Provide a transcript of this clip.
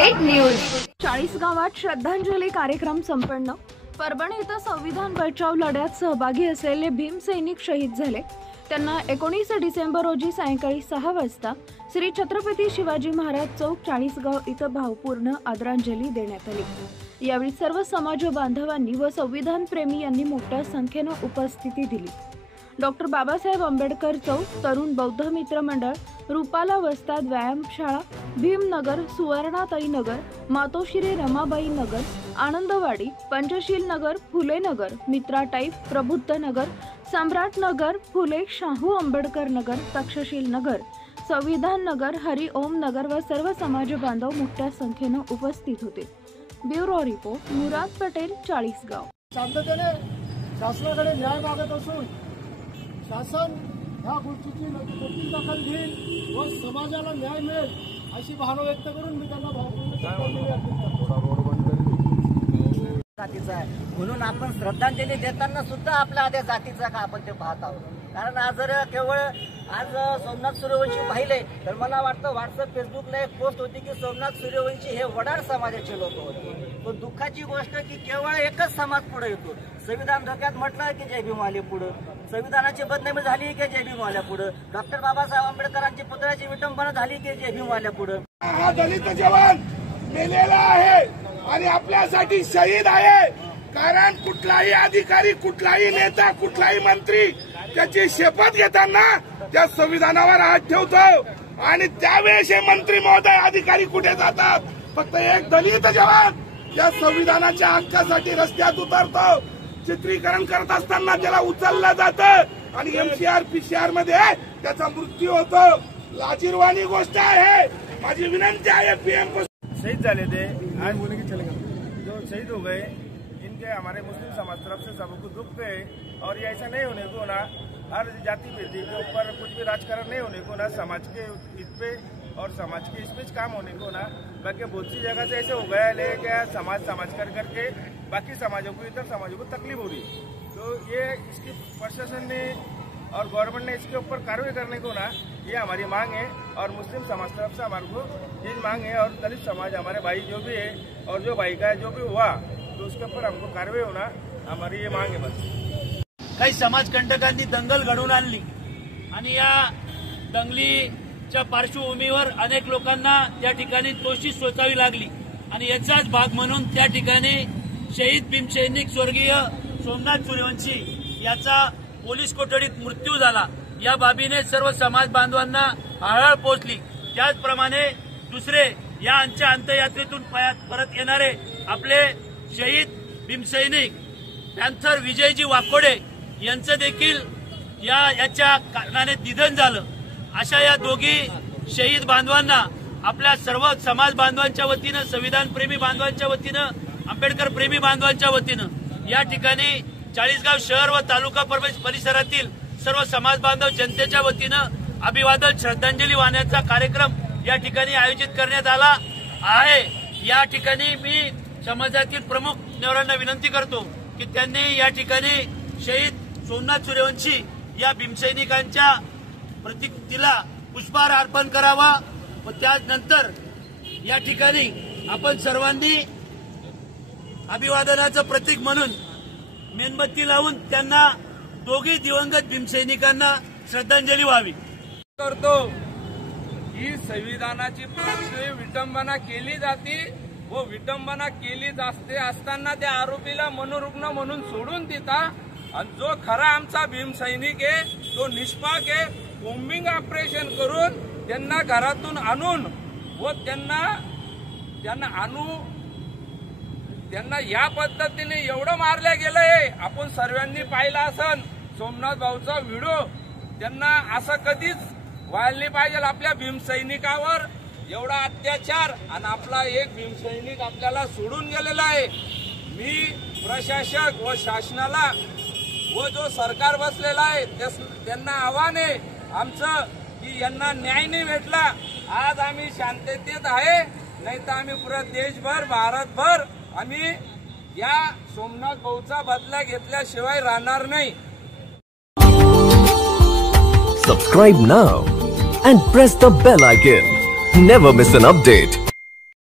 Update news. 40 गावात श्रद्धांजली कार्यक्रम संपन्न। परभणी इथं संविधान बचाव लढ्यात सहभागी असलेले भीम सैनिक शहीद झाले। त्यांना 19 डिसेंबर रोजी सायंकाळी 6 वाजता श्री छत्रपती शिवाजी महाराज चौक 40 गाव इथं भावपूर्ण आदरांजली देण्यात आली। यावेळी सर्व समाज बांधवांनी व संविधान प्रेमी यांनी मोठ्या संख्येने उपस्थिती दिली। डॉक्टर बाबासाहेब आंबेडकर चौक, तरुण बौद्ध मित्र मंडळ, रूपाला वस्ताद व्यायामशाळा, भीमनगर, सुवर्णाताई नगर, मातोश्री रमाबाई नगर, आनंदवाडी, पंचशील नगर, फुले नगर, मित्रा टाईप, प्रबुद्ध नगर, सम्राट नगर, फुले शाहू आंबेडकर नगर, तक्षशील नगर, संविधान नगर, हरि ओम नगर व सर्व समाज बांधव मोठ्या संख्येने उपस्थित होते। ब्युरो रिपोर्ट, मुराद पटेल, 40 गाव। शांततेने शासनाकडे न्याय मागत असून शासन ह्या गोष्टीची नक्की दखल घेईल व समाजाला न्याय मिळेल अशी भावना व्यक्त करून मी त्यांना जातीचा आहे म्हणून आपण श्रद्धांजली देताना सुद्धा आपल्या आद्या जातीचा का आपण ते पाहत आहोत। कारण आज जर केवळ आज सोमनाथ सूर्यवंशी पाहिले तर मला वाटतं व्हॉट्सअप फेसबुकला एक पोस्ट होती की सोमनाथ सूर्यवंशी हे वडार समाजाचे लोक होते। पण दुःखाची गोष्ट की केवळ एकच समाज पुढे येतो। संविधान धोक्यात म्हटलं की जय भीम आले पुढे, संविधानाची बदनामी झाली की जय भीम आल्या पुढे, डॉक्टर बाबासाहेब आंबेडकरांची पुतळ्याची विटंबना झाली की जय भीम आल्या पुढे। हा दलित जवान मेलेला आहे आणि आपल्यासाठी शहीद आहे। कारण कुठलाही अधिकारी, कुठलाही नेता, कुठलाही मंत्री त्याची शपथ घेताना त्या संविधानावर हात ठेवतो आणि त्यावेळेस हे मंत्री महोदय, अधिकारी कुठे जातात? फक्त एक दलित जवान या संविधानाच्या हक्कासाठी रस्त्यात उतरतो। चित्रीकरण करत असताना त्याला उचललं जातं आणि MCR PCR मध्ये त्याचा मृत्यू होतो। लाजिरवाणी गोष्ट आहे। माझी विनंती आहे PM को शहीद झाले थे, आज बोले कि चलेगा, जो शहीद हो गए इनके हमारे मुस्लिम समाज तरफ से सबको दुख है। और ये ऐसा नहीं होने को ना, हर जाति भेदी के ऊपर कुछ भी राजकारण नहीं होने को ना, समाज के हित पे और समाज के इसमें काम होने को ना। बाकी बहुत सी जगह से ऐसे हो गया ले क्या समाज कर करके बाकी समाजों को, इतर समाजों को तकलीफ हो रही। तो ये इसकी प्रशासन ने और गवर्नमेंट ने इसके ऊपर कार्रवाई करने को ना, ये हमारी मांग है। और मुस्लिम समाज तरफ से हमारे को ये मांग है और दलित समाज हमारे भाई जो भी है और जो भाई का जो भी हुआ तो उसके ऊपर हमको कार्रवाई होना हमारी ये मांग है। बस काही समाजकंटकांनी दंगल घडवून आणली आणि या दंगलीच्या पार्श्वभूमीवर अनेक लोकांना त्या ठिकाणी दोषी सोचावी लागली आणि याचाच भाग म्हणून त्या ठिकाणी शहीद भीमसैनिक स्वर्गीय सोमनाथ सूर्यवंशी याचा पोलीस कोठडीत मृत्यू झाला। या बाबीने सर्व समाज बांधवांना हळहळ पोचली। त्याचप्रमाणे दुसरे या अंत्ययात्रेतून परत येणारे आपले शहीद भीमसैनिक पॅन्थर विजयजी वाकोडे यांचं देखील याच्या कारणाने निधन झालं। अशा या दोघी शहीद बांधवांना आपल्या सर्व समाज बांधवांच्या वतीनं, संविधान प्रेमी बांधवांच्या वतीनं, आंबेडकर प्रेमी बांधवांच्या वतीनं या ठिकाणी 40 गाव शहर व तालुका परिसरातील सर्व समाज बांधव जनतेच्या वतीनं अभिवादन श्रद्धांजली वाहण्याचा कार्यक्रम या ठिकाणी आयोजित करण्यात आला आहे। या ठिकाणी मी समाजातील प्रमुख नेत्यांना विनंती करतो की त्यांनी या ठिकाणी शहीद सोमनाथ सूर्यवंशी या भीमसैनिकांच्या प्रतिकृतीला पुष्पहार अर्पण करावा व त्यानंतर या ठिकाणी आपण सर्वांनी अभिवादनाचं प्रतीक म्हणून मेणबत्ती लावून त्यांना, दोघी दिवंगत भीमसैनिकांना श्रद्धांजली व्हावी करतो। ही संविधानाची विटंबना केली जाते व विटंबना केली जाते असताना त्या आरोपीला मनोरुग्ण म्हणून सोडून देता आणि जो खरा आमचा भीमसैनिक आहे तो निष्पाक आहे, बॉम्बिंग ऑपरेशन करून त्यांना घरातून आणून व त्यांना या पद्धतीने एवढं मारल्या गेलंय। आपण सर्वांनी पाहिला असन सोमनाथ भाऊचा व्हिडिओ। त्यांना असं कधीच व्हायला नाही पाहिजे आपल्या भीमसैनिकावर एवढा अत्याचार आणि आपला एक भीमसैनिक आपल्याला सोडून गेलेला आहे। मी प्रशासक व शासनाला व जो सरकार बसलेला आहे त्यांना आव्हान आहे आमचं की यांना न्याय नाही भेटला। आज आम्ही शांततेत आहे, नाही तर आम्ही पुरा देशभर, भारतभर आम्ही या सोमनाथ भाऊचा बदला घेतल्याशिवाय राहणार नाही। Subscribe now and press the bell icon. Never miss an update.